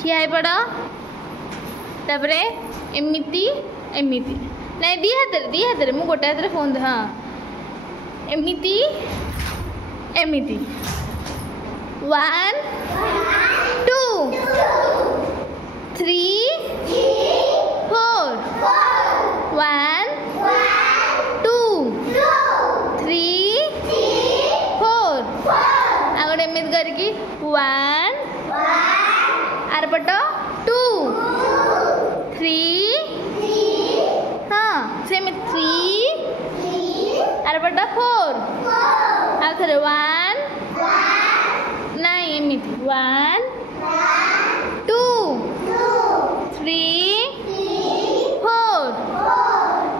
ठिया पड़ तापरे एमिति एमिति नहीं दी हाथ मु गोटे हाथ फोन दे हाँ एमिति एमिति 1 2 3 4 1 2 3 4 आगे एमिति करके 1 आरपट 2 3 हाँ सेम 3 आरपट 4 आउ थे 1 नहीं एमिति 1 2 3 4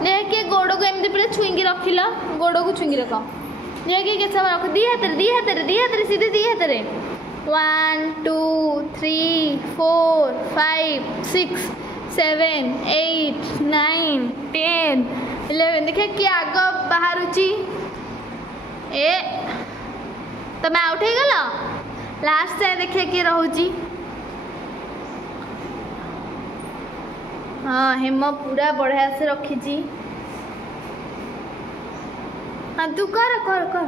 देखिए गोड़ को एमती पूरा छुईंकी रखिल गोड़ को छुईंकी रख देखिए के समय रख दी हाथ सीधे दी हाथ 1 2 3 4 5 6 7 8 9 10 11 देखिए किए आग बाहर ए तुम आउट हो गल लास्ट जाए देखिए किए रोची हाँ हेम पूरा बढ़िया से रखी हाँ तू कर कर कर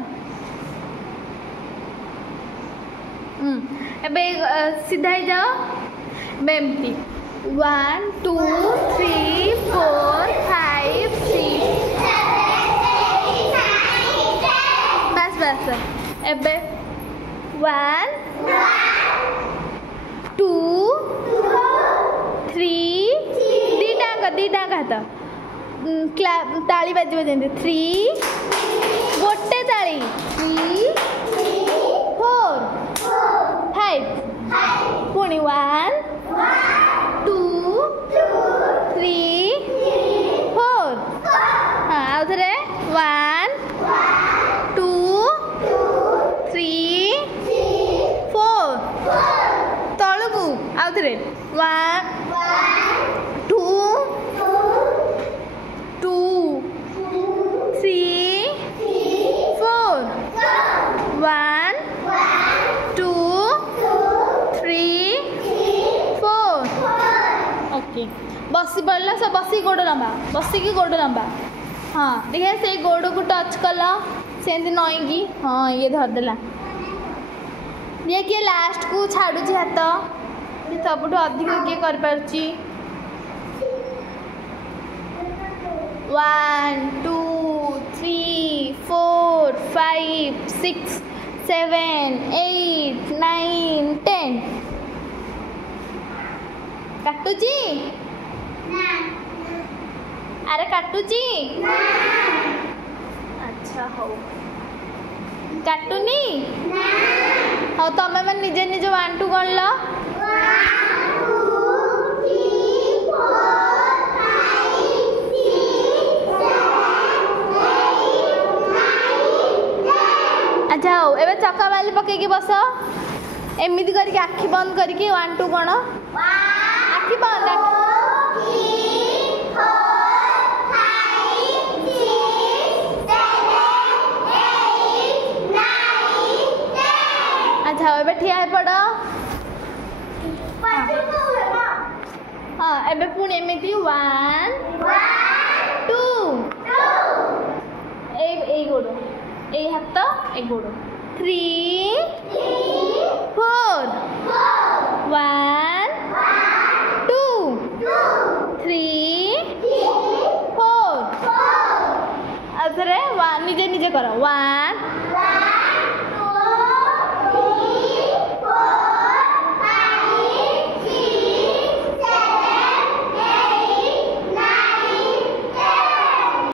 एबे सीधा ही जाओ एमती 1 2 3 4 5 6 बस बस एबे 1 2 3 दीटा हाथ ताली बाजो जमी 3 गोटे ताली 3 4 5 पुणी 1 2 3 4 हाँ आउ थे 1 2 3 4 तलू आउ थे 1 2 2 3 4 1 2 3 4 ओके बसी पड़ल सब बसी गोड़ लंबा बसिकी गोड़ लंबा हाँ देखिए से गोड़ को टच कल से नईकी हाँ ये धरदेला देखिए लास्ट को छाड़ू हाथ सबुठ अधिक किए कर 1 2 3 4 5 6 7 8 9 10 काटुची अरे काटुची अच्छा हो काटुनी हाँ तुम मैंने निजे निजे 1 2 गण लो अच्छा हो एबे चक्का बाली पकईकी बस एमती करके आखि बंद करके 1 2 गण आखि बंद अच्छा एबे ठिया पड़ हाँ एबे पुणी एमती 1 2 ए गोड़ ए हाथ ए गोड़ 3 4 1 2 3 4 आउे निजे निजे कर 1